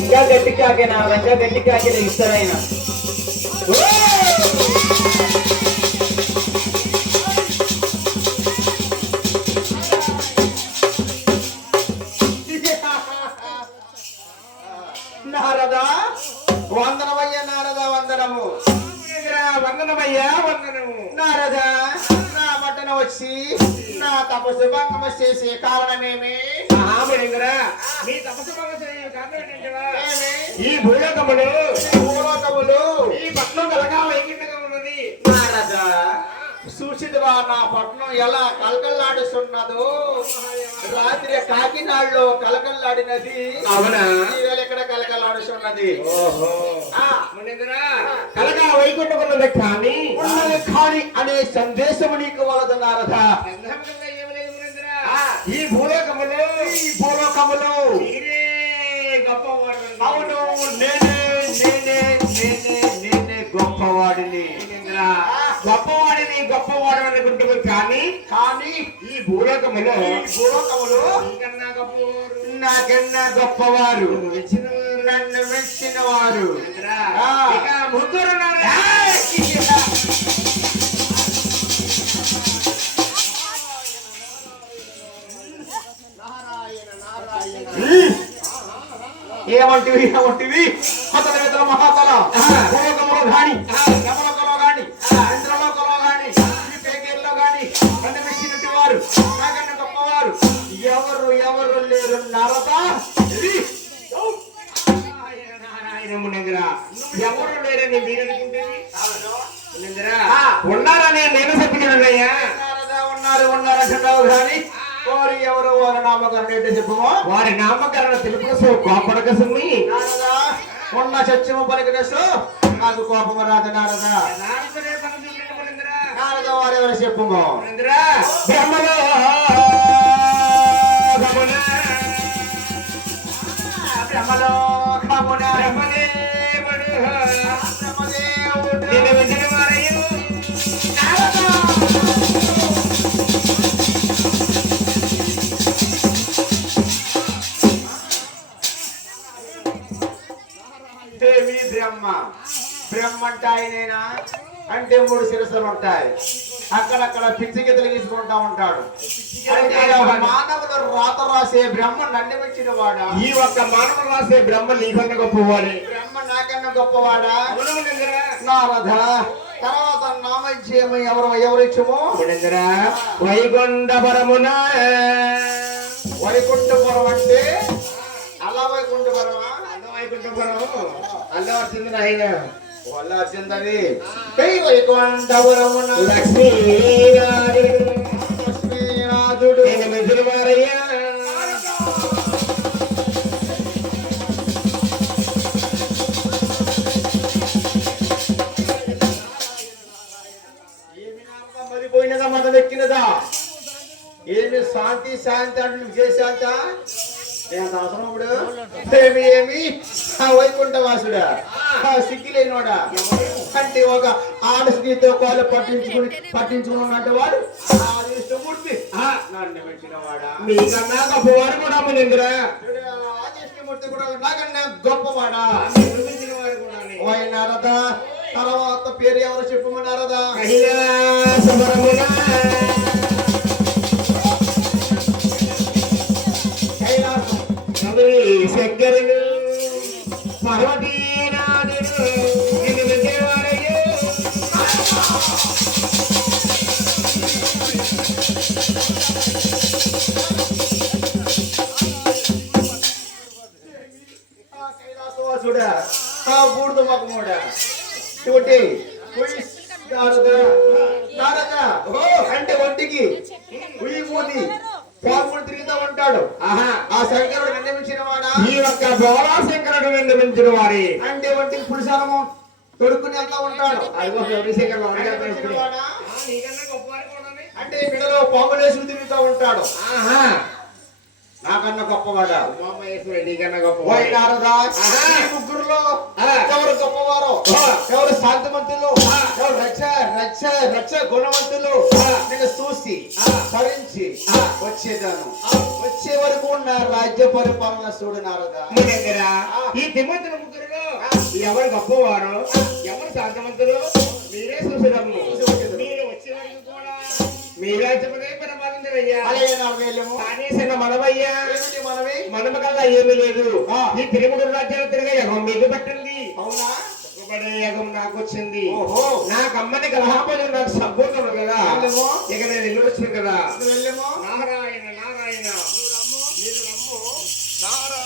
ఇంకా గట్టి కాకేనా ఇంకా గట్టి కాకే ఇస్తారైనా నారదా వందనమయ్యా నారదా వందనము వందనమయ్యా వందనము నారదా నా పట్టణ వచ్చి నా తపస్సు భంగం చేసే కారణమేమి మీ తపస్సు ఈ భూలోకములు ఈ పట్నం కలగా వైకుంఠంగా ఉన్నది నారదా సూచితవా నా పట్నం ఎలా కలకల్లాడుతున్నదో రాత్రి కాకినాడలో కలకల్లాడినది అవునా ఈవేళ ఎక్కడ కలకల్లాడుతున్నది ఓహో కలగా వైకుంఠం ఉన్నది కానీ ఉన్నది కాని అనే సందేశము నీకు వలదు నారదా ఈ భూలోకములు అవును నేనే గొప్పవాడిని గొప్పవాడు అనుకుంటుంది కానీ ఈ భూలోకములో నాకన్నా గొప్పవారు నన్ను మెచ్చిన వారు ముగ్గురు ఏమంటివి అతని ఇతర మహాతల భూలోకంలో గాని యమలోకంలో గాని ఇంద్రలోకంలో గాని పేకేల్లో గాని నన్ను మెచ్చినట్టు వారు నాకన్నా గొప్పవారు ఎవరు లేరు నారదా ఎవరు లేరని మీరు అనుకుంటేవి ఉన్నారని నేను చెప్పినయ్యా ఉన్నారు కానీ వారు ఎవరు వారి నామకరణ ఏంటో చెప్పము వారి నామకరణ తెలుపు కోపడక సుమ్మి ఉన్న సత్యము పలికినసు నాకు కోపము రాదు నారదా వారు ఎవరు చెప్పము బ్రహ్మలో బ్రహ్మ అంటే ఆయనేనా అంటే 3 శిరస్సులు ఉంటాయి అక్కడక్కడ పిచ్చి గీతలు గీసుకుంటా ఉంటాడు అంటే మానవుడు రాత రాసే బ్రహ్మ నన్ను మెచ్చిన వాడా ఈ ఒక్క మానవుడు రాసే బ్రహ్మ నీకన్నా గొప్పవాడే బ్రహ్మ నాకన్నా గొప్పవాడా నారదా తర్వాత నామధ్యము ఎవరిచ్చము వైకుంఠపురమున వైకుంఠపురం అంటే అలా వైకుంఠపురమా వైకుంఠపురం అల్ల వచ్చింది నాయన వల్ల వచ్చిందని వైకుంఠపురమున లక్ష్మీనాథుడు నేను మెదిలి వారయ్యా మరిపోయినదా మతం ఎక్కినదా ఏమి శాంతి అంటే విజయశాంత అవసరముడు ఏమి వైకుంఠ వాసుడా సిగ్గిలేనోడా అంటే ఒక ఆడస్త్రీతో కాళ్ళు పట్టించుకున్నట్టు వాడు ఆదిష్టమూర్తి నన్ను మెచ్చిన వాడా మీకన్నా గొప్పవాడు కూడా మనింద్రా ఆదిష్టమూర్తి కూడా నాకన్నా గొప్పవాడా నారదా తర్వాత పేరు ఎవరు చెప్పమన్నారదా శంకరుడు పార్వతీనాథుడు నిన్ను విజయవాడయ్యో కైలాసవాసుడా బూడిద మగముడా ఒకటి అంటే ఒంటికి ఉయ్యి మూది పాములు తిరుగుతూ ఉంటాడు ఆ శంకరుడు నిర్ణయించిన వాడా ఈ యొక్క బోలా శంకరుడు నిర్ణయించిన వారి అంటే ఒంటికి పురుషాలము తొడుక్కుని వెళ్తా ఉంటాడు అంటే మెడలో పాములేసి తిరుగుతూ ఉంటాడు నాకన్నా గొప్ప గొప్పవాడా? ఉమామహేశ్వరుడు నీకన్నా ఓయ్ గొప్పవాడు. నారదా, ఆహా. ఈ ముగ్గురులో ఆ. ఎవరు గొప్పవారు? ఆ. ఎవరు శాంతవంతులు? ఆ. ఎవరు రక్ష గుణవంతులు? ఆ. నేను చూసి ఆ. భరించి ఆ. వచ్చేదాను. ఆ. వచ్చే వరకు నా రాజ్య పరిపాలన చూడు నారదా. మీ దగ్గర ఆ. ఈ తిమ్మతుల ముగ్గురులో ఎవరు గొప్పవారు, ఎవరు శాంతవంతులు మీరే చూసినమ్ము. మీరు వచ్చే వరకు కూడా మీ రాజ్యమునే పరిపాలించరయ్యా. అలాగే నారద వెళ్ళము. కానీసన్న మనమయ్యా ఏమిటి మనవి? మనమ కల్లా ఏమీ లేదు. ఆ. ఈ తిరుమల రాజ్యాలు తిరిగే యుగం మీకు పట్టింది. అవునా? సుఖపడే యుగం నాకు వచ్చింది. ఓహో. నాకు అమ్మని కలహాపదం నాకు సంపూర్ణము కదా. వెళ్ళము. ఇక నేను వెళ్ళొచ్చు కదా. వెళ్ళము. నారాయణ నారాయణ మీరు రమ్ము నారాయణ.